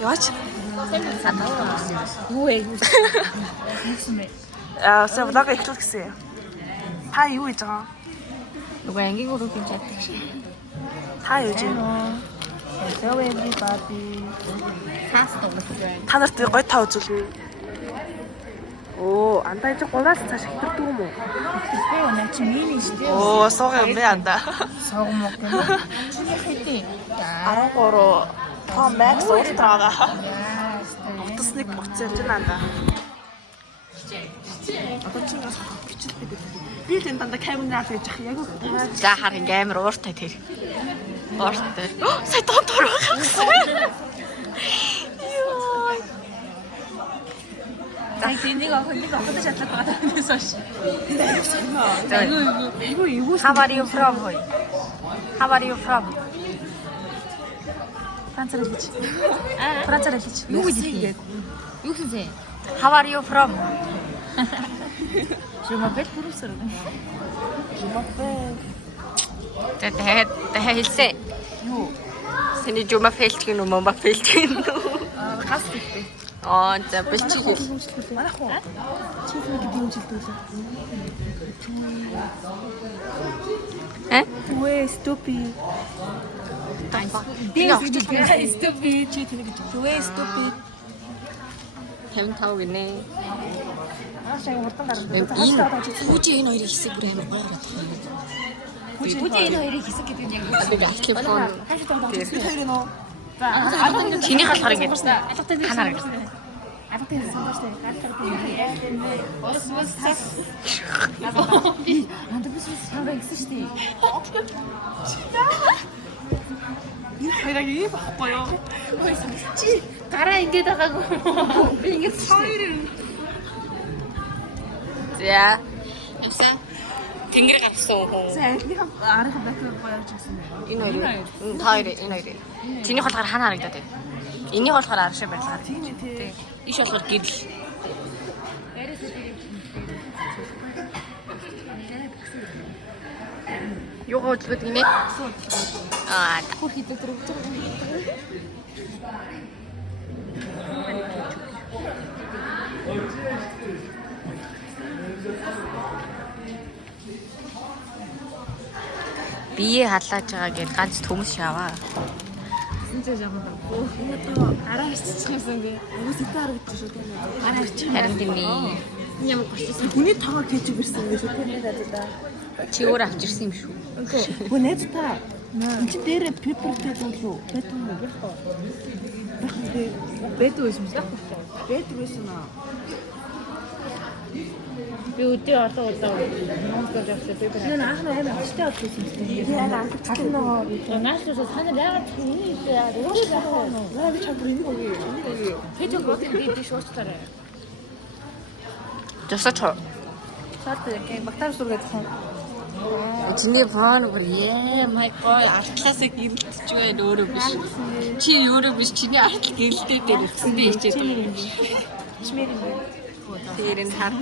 Яваач. Юу вэ? Сая влог эхлүүл гэсэн. Та юу хийж байгаа? 누가 ангийн групп хийж чаддаг шээ. Та юу хийж байна? Hello everybody. Таст өгсөн. Та нарт гоё та үзүүлнэ. Оо, андаа чи 3-аас цааш хитэрдэг юм уу? Би өнөө чи миний шүү дээ. Оо, суугаа юм бэ андаа. Согмог гэнэ. Чиний хэдий? 13 та Max ууртаага. Утасныг буцаж байна андаа. Одоо чи бас бичиж бид. Би л энэ дандаа камераар хийж ах яг үү. За хар ингээм амар ууртай тэр. Ууртай. Сая дон дурах. Ай тэнийг авах шатлаад байгаа юм шиг. Юу How are you from? How are you from? Францаар хэлж. Францаар хэлж. Юу гэдэг? Юу гэсэн? How are you from? Je m'appelle professeur. Je m'appelle. Тэ хэлсэн. Юу? Сэний жума фэлч гэнэ үү, момба фэлч гэнэ үү? Гас гэдэг. За бэлчиг хэл. Манайх уу? Чифний гэдэг юм жилдүүлээ. Вэ ступи. Би Ступи чи тэнийг гэж. Вэ ступи. 55 гинэ. Аашаа урдан гарна. Хүүжи энэ хоёрын хэсэг бүр амар гоё харагдах юм. Хүүжи энэ хоёрын хэсэг гэдэг нь яг нэг архипон. Бид хоёр нөө. Чиний болохоор ингэж ханаар гэж. Алгад хэлсэн ба штэ. Андабис санаа ихсэн штэ. Энэ хоёрыг ийм байхгүй юу? Ой чи гараа ингэж байгаагүй. Би ингэж хоёр. За. Яса. Тэнгэр гарсан хүн. За эхнийх арих бакер боёж гисэн. Энэ хоёр. Та хоёр энэ хоёр. Чинийх болохоор хана харагдаад байна. Энийх болохоор аршаа байлаа. Тийм тий. Иш болохоор гэрэл. Юу гооч бод гинэ? Хөр хийдэг дөрөв. Бие халааж байгаа гэж ганц төмс шаваа. Сэнцээ жамаа. Одоо араа ирчихсэн гээ. Аюу сэтгэл харагдчих шүү дээ. Араа ирчих. Харин тийм Ямар гочсон. Хүний тоогоо хийж ирсэн юм шүү дээ. чи өөр авч ирсэн юм шүү. Гү нэт та. Энд чинь дээр пепертэй болов. Бэтэн үү? Бэтэн байсан юм шиг. Бэтэн байсан аа. Би өдөө олон удаа монстер авсан пепер. Энэ анх нь амар очтой болсон юм шиг. Яг анхчлаа нөгөө. Наашгүй санаа яагаад чиний яа өөрөө яах вэ? Наа би чамд энийг өгье. Энийг өгье. Тэжэн гот би шуучтараа. Тэсэж Сард яг бактери сургаад сан. чиний фон бүр my god артлаасаа гэрэлтэж байна өөрөө биш. Чи өөрөө биш чиний артл гэрэлтэй дээр ирсэн би хичээд байна. Чимэр юм бэ? Тэр энэ хар.